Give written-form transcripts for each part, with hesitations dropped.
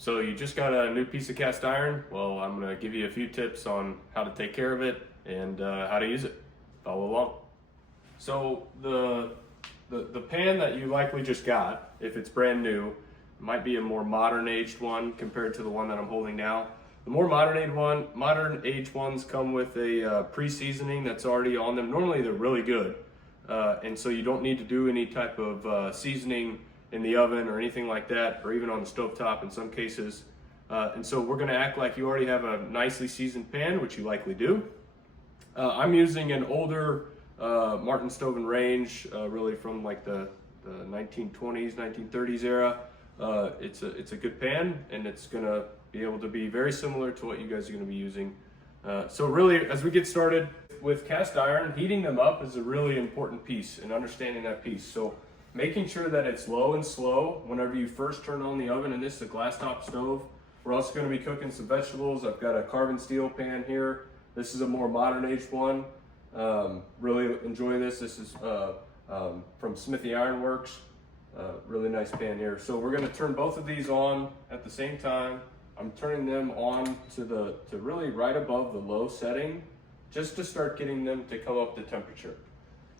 So you just got a new piece of cast iron? Well, I'm going to give you a few tips on how to take care of it and how to use it. Follow along. So the pan that you likely just got, if it's brand new, might be a more modern aged one compared to the one that I'm holding now. The more modern aged ones come with a pre-seasoning that's already on them. Normally they're really good, and so you don't need to do any type of seasoning in the oven or anything like that, or even on the stovetop in some cases. And so we're gonna act like you already have a nicely seasoned pan, which you likely do. I'm using an older Martin Stove and Range, really from like the 1920s, 1930s era. It's a good pan, and it's gonna be able to be very similar to what you guys are gonna be using. So really, as we get started with cast iron, heating them up is a really important piece in understanding that piece. So making sure that it's low and slow whenever you first turn on the oven, and this is a glass top stove. We're also gonna be cooking some vegetables. I've got a carbon steel pan here. This is a more modern aged one. Really enjoy this. This is from Smithy Iron Works. Really nice pan here. So we're gonna turn both of these on at the same time. I'm turning them on to really right above the low setting, just to start getting them to come up to temperature.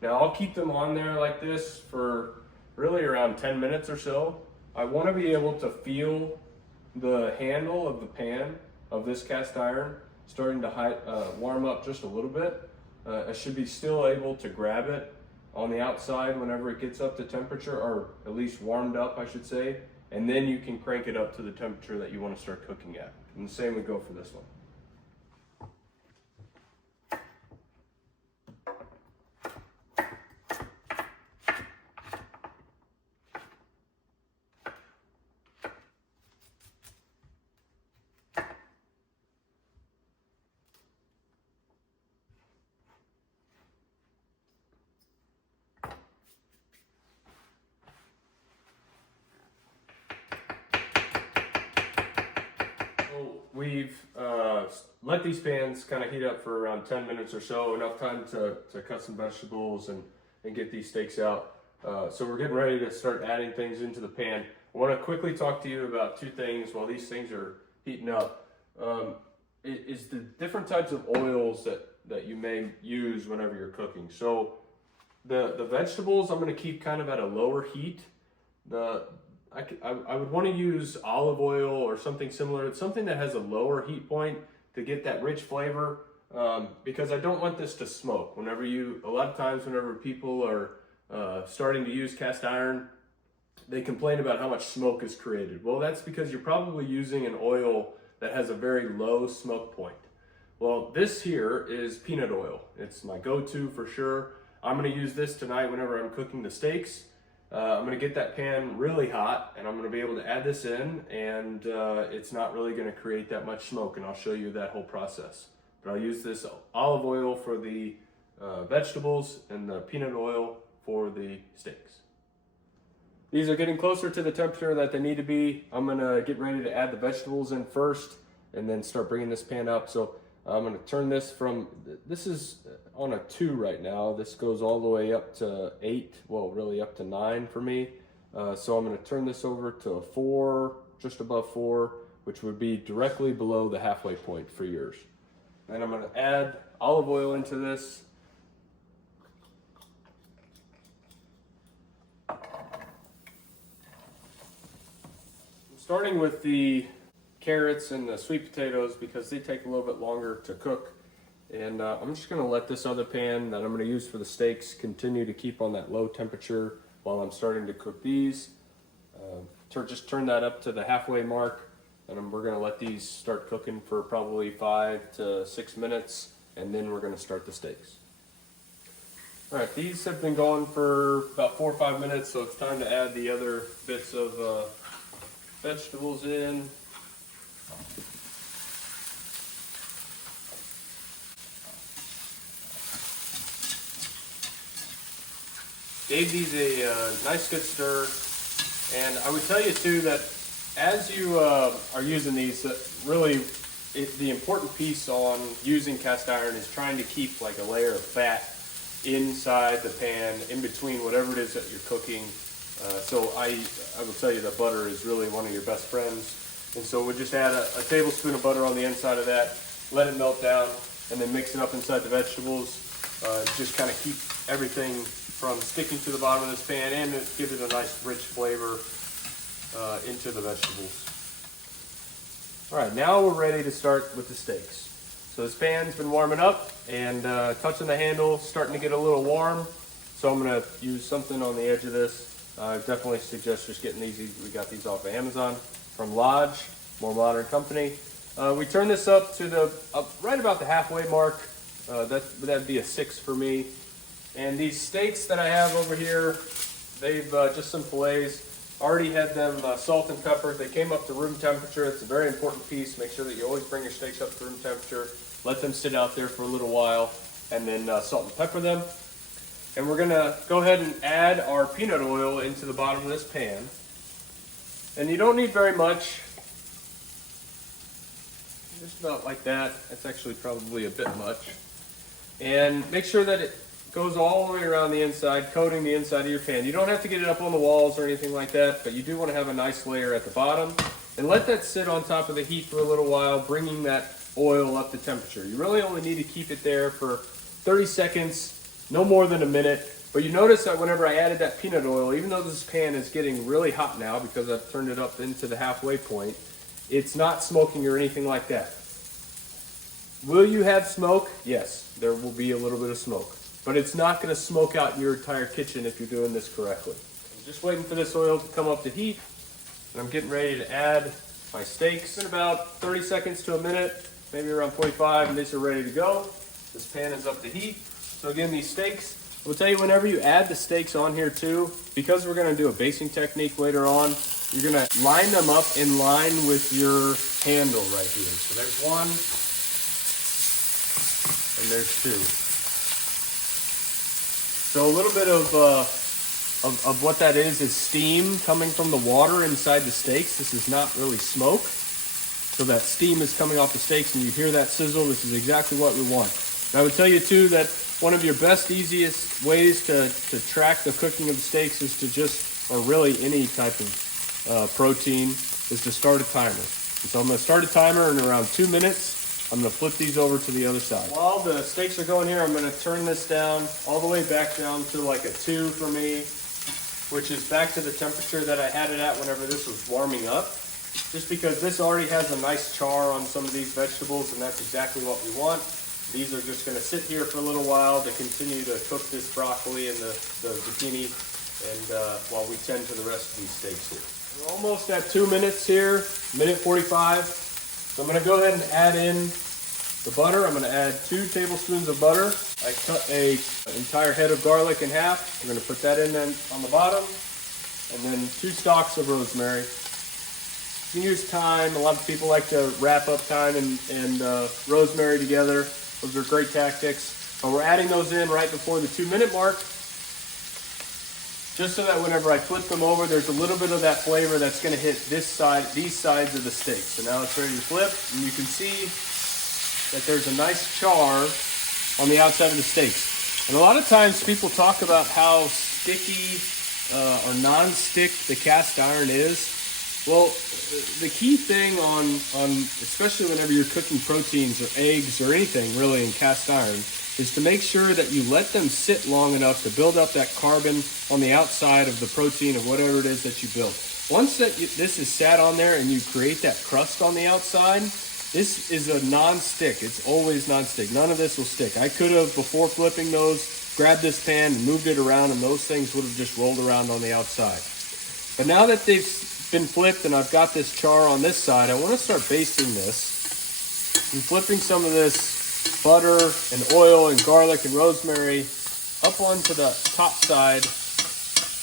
Now I'll keep them on there like this for really around 10 minutes or so. I want to be able to feel the handle of the pan of this cast iron starting to warm up just a little bit. I should be still able to grab it on the outside whenever it gets up to temperature, or at least warmed up, I should say. And then you can crank it up to the temperature that you want to start cooking at. And the same would go for this one. We've let these pans kind of heat up for around 10 minutes or so, enough time to cut some vegetables and get these steaks out. So we're getting ready to start adding things into the pan. I want to quickly talk to you about two things while these things are heating up. Is the different types of oils that you may use whenever you're cooking. So the vegetables I'm going to keep kind of at a lower heat. I would want to use olive oil or something similar. It's something that has a lower heat point to get that rich flavor, because I don't want this to smoke. A lot of times whenever people are starting to use cast iron, they complain about how much smoke is created. Well, that's because you're probably using an oil that has a very low smoke point. Well, this here is peanut oil. It's my go-to for sure. I'm going to use this tonight whenever I'm cooking the steaks. I'm going to get that pan really hot, and I'm going to be able to add this in, and it's not really going to create that much smoke, and I'll show you that whole process. But I'll use this olive oil for the vegetables and the peanut oil for the steaks. These are getting closer to the temperature that they need to be. I'm going to get ready to add the vegetables in first and then start bringing this pan up. So I'm going to turn this this is on a 2 right now. This goes all the way up to 8, well, really up to 9 for me. So I'm going to turn this over to a 4, just above 4, which would be directly below the halfway point for yours. And I'm going to add olive oil into this. Starting with the carrots and the sweet potatoes because they take a little bit longer to cook. And I'm just going to let this other pan that I'm going to use for the steaks continue to keep on that low temperature while I'm starting to cook these. Just turn that up to the halfway mark, and we're going to let these start cooking for probably 5 to 6 minutes, and then we're going to start the steaks. All right, these have been going for about 4 or 5 minutes, so it's time to add the other bits of vegetables in. Gave these a nice good stir, and I would tell you too that as you are using these, really the important piece on using cast iron is trying to keep like a layer of fat inside the pan, in between whatever it is that you're cooking. So I will tell you that butter is really one of your best friends. And so we'll just add a tablespoon of butter on the inside of that, let it melt down, and then mix it up inside the vegetables. Just kind of keep everything from sticking to the bottom of this pan, and give it a nice rich flavor into the vegetables. All right, now we're ready to start with the steaks. So this pan's been warming up and touching the handle, starting to get a little warm. So I'm gonna use something on the edge of this. I definitely suggest just getting these. We got these off of Amazon from Lodge, more modern company. We turn this up to right about the halfway mark. That'd be a 6 for me. And these steaks that I have over here, they've just some fillets. Already had them salt and peppered. They came up to room temperature. It's a very important piece. Make sure that you always bring your steaks up to room temperature. Let them sit out there for a little while, and then salt and pepper them. And we're gonna go ahead and add our peanut oil into the bottom of this pan. And you don't need very much. Just about like that. That's actually probably a bit much. And make sure that it goes all the way around the inside, coating the inside of your pan. You don't have to get it up on the walls or anything like that, but you do want to have a nice layer at the bottom. And let that sit on top of the heat for a little while, bringing that oil up to temperature. You really only need to keep it there for 30 seconds, no more than a minute. But you notice that whenever I added that peanut oil, even though this pan is getting really hot now because I've turned it up into the halfway point, it's not smoking or anything like that. Will you have smoke? Yes, there will be a little bit of smoke. But it's not going to smoke out your entire kitchen if you're doing this correctly. I'm just waiting for this oil to come up to heat, and I'm getting ready to add my steaks. In about 30 seconds to a minute, maybe around 45, and these are ready to go. This pan is up to heat. So again, these steaks, we'll tell you whenever you add the steaks on here too, because we're going to do a basting technique later on, you're going to line them up in line with your handle right here. So there's one, and there's two. So a little bit of what that is steam coming from the water inside the steaks. This is not really smoke. So that steam is coming off the steaks and you hear that sizzle. This is exactly what we want. And I would tell you too that one of your best, easiest ways to track the cooking of the steaks is to just, or really any type of protein, is to start a timer. And so I'm going to start a timer in around 2 minutes. I'm going to flip these over to the other side. While the steaks are going here, I'm going to turn this down all the way back down to like a 2 for me, which is back to the temperature that I had it at whenever this was warming up. Just because this already has a nice char on some of these vegetables, and that's exactly what we want. These are just going to sit here for a little while to continue to cook this broccoli and the zucchini, and while we tend to the rest of these steaks here. We're almost at 2 minutes here, minute 45. So I'm going to go ahead and add in the butter. I'm going to add 2 tablespoons of butter. I cut an entire head of garlic in half. I'm going to put that in then on the bottom. And then 2 stalks of rosemary. You can use thyme. A lot of people like to wrap up thyme and rosemary together. Those are great tactics. But we're adding those in right before the 2-minute mark, just so that whenever I flip them over, there's a little bit of that flavor that's going to hit this side, these sides of the steak. So now it's ready to flip, and you can see that there's a nice char on the outside of the steaks. And a lot of times people talk about how sticky or non-stick the cast iron is. Well, the key thing on especially whenever you're cooking proteins or eggs or anything really in cast iron, is to make sure that you let them sit long enough to build up that carbon on the outside of the protein or whatever it is that you built. Once this is sat on there and you create that crust on the outside, this is a non-stick. It's always non-stick. None of this will stick. I could have, before flipping those, grabbed this pan and moved it around, and those things would have just rolled around on the outside. But now that they've been flipped and I've got this char on this side, I want to start basting this. I'm flipping some of this butter and oil and garlic and rosemary up onto the top side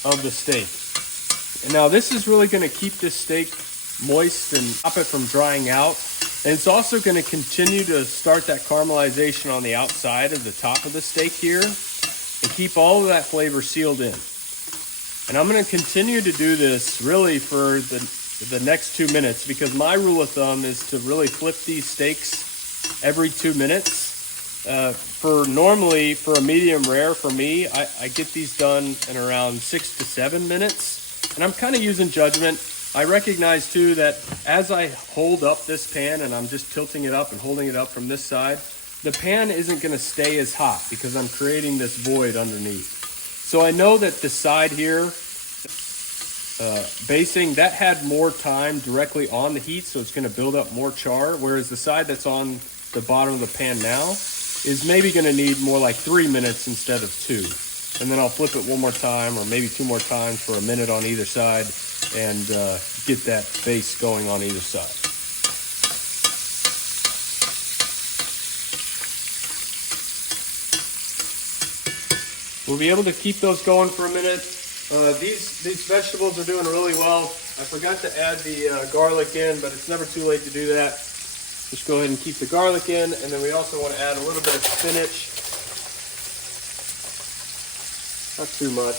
of the steak. And now this is really going to keep this steak moist and stop it from drying out. And it's also going to continue to start that caramelization on the outside of the top of the steak here and keep all of that flavor sealed in. And I'm going to continue to do this really for the next 2 minutes, because my rule of thumb is to really flip these steaks every 2 minutes. For a medium rare for me, I get these done in around 6 to 7 minutes. And I'm kind of using judgment. I recognize too that as I hold up this pan and I'm just tilting it up and holding it up from this side, the pan isn't going to stay as hot because I'm creating this void underneath. So I know that the side here, basing, that had more time directly on the heat, so it's going to build up more char, whereas the side that's on the bottom of the pan now is maybe going to need more like 3 minutes instead of 2. And then I'll flip it one more time or maybe 2 more times for a minute on either side and get that base going on either side. We'll be able to keep those going for a minute. These vegetables are doing really well. I forgot to add the garlic in, but it's never too late to do that. Just go ahead and keep the garlic in, and then we also want to add a little bit of spinach. Not too much,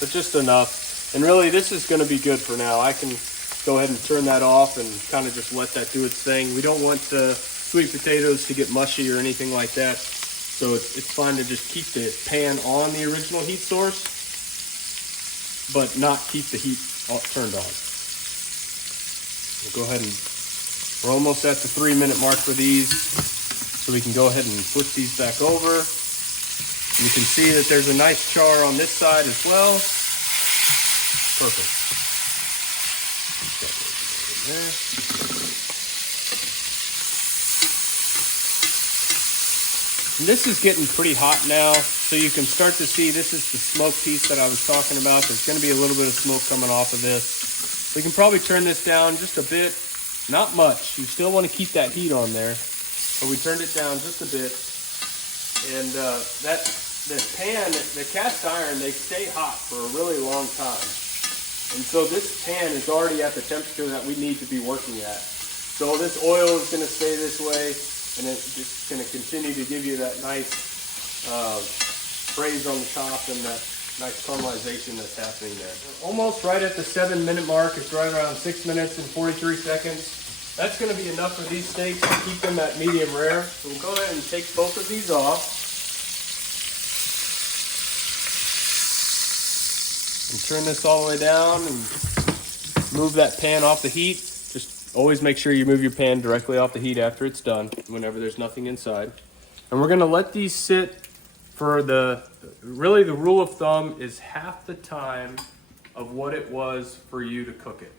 but just enough. And really, this is going to be good for now. I can go ahead and turn that off and kind of just let that do its thing. We don't want the sweet potatoes to get mushy or anything like that. So it's fine to just keep the pan on the original heat source, but not keep the heat turned on. We'll go ahead and, we're almost at the 3-minute mark for these, so we can go ahead and flip these back over. You can see that there's a nice char on this side as well. Perfect. And this is getting pretty hot now, so you can start to see this is the smoke piece that I was talking about. There's going to be a little bit of smoke coming off of this. We can probably turn this down just a bit, not much. You still want to keep that heat on there, but we turned it down just a bit. And the pan, the cast iron, they stay hot for a really long time. And so this pan is already at the temperature that we need to be working at. So this oil is going to stay this way, and it's just going to continue to give you that nice sprays on the top and that nice caramelization that's happening there. We're almost right at the 7-minute mark. It's right around 6 minutes and 43 seconds. That's going to be enough for these steaks to keep them at medium rare. So we'll go ahead and take both of these off. And turn this all the way down and move that pan off the heat. Just always make sure you move your pan directly off the heat after it's done, whenever there's nothing inside. And we're gonna let these sit for really the rule of thumb is half the time of what it was for you to cook it.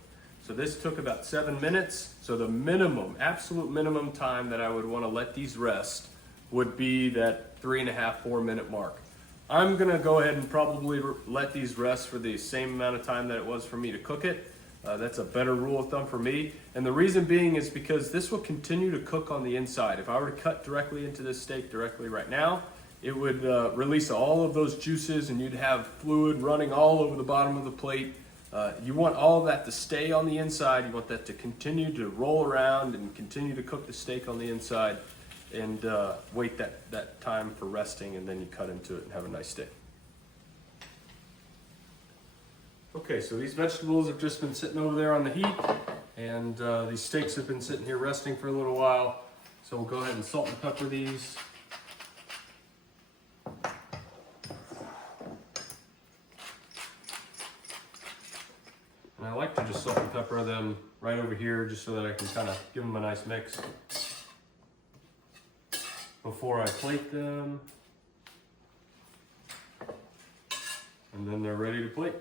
So this took about 7 minutes. So the minimum, absolute minimum time that I would wanna let these rest would be that 3.5, 4 minute mark. I'm gonna go ahead and probably let these rest for the same amount of time that it was for me to cook it. That's a better rule of thumb for me. And the reason being is because this will continue to cook on the inside. If I were to cut directly into this steak directly right now, it would release all of those juices and you'd have fluid running all over the bottom of the plate. You want all of that to stay on the inside. You want that to continue to roll around and continue to cook the steak on the inside, and wait that time for resting, and then you cut into it and have a nice steak. Okay, so these vegetables have just been sitting over there on the heat, and these steaks have been sitting here resting for a little while. So we'll go ahead and salt and pepper these. And I like to just salt and pepper them right over here just so that I can kind of give them a nice mix before I plate them. And then they're ready to plate.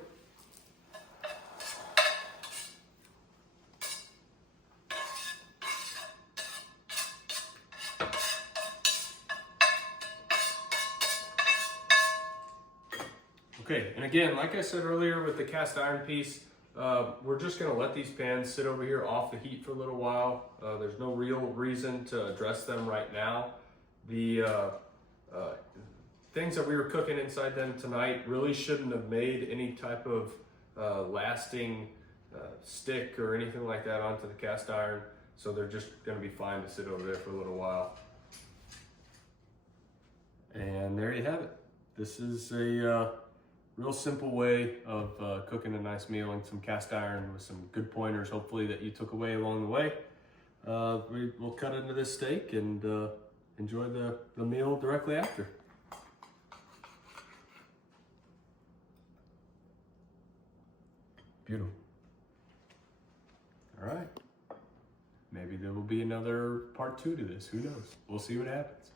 Okay, and again, like I said earlier with the cast iron piece, we're just gonna let these pans sit over here off the heat for a little while. There's no real reason to address them right now. The things that we were cooking inside them tonight really shouldn't have made any type of lasting stick or anything like that onto the cast iron. So they're just gonna be fine to sit over there for a little while. And there you have it. This is a real simple way of cooking a nice meal in some cast iron with some good pointers, hopefully, that you took away along the way. We'll cut into this steak and enjoy the meal directly after. Beautiful. All right. Maybe there will be another part 2 to this. Who knows? We'll see what happens.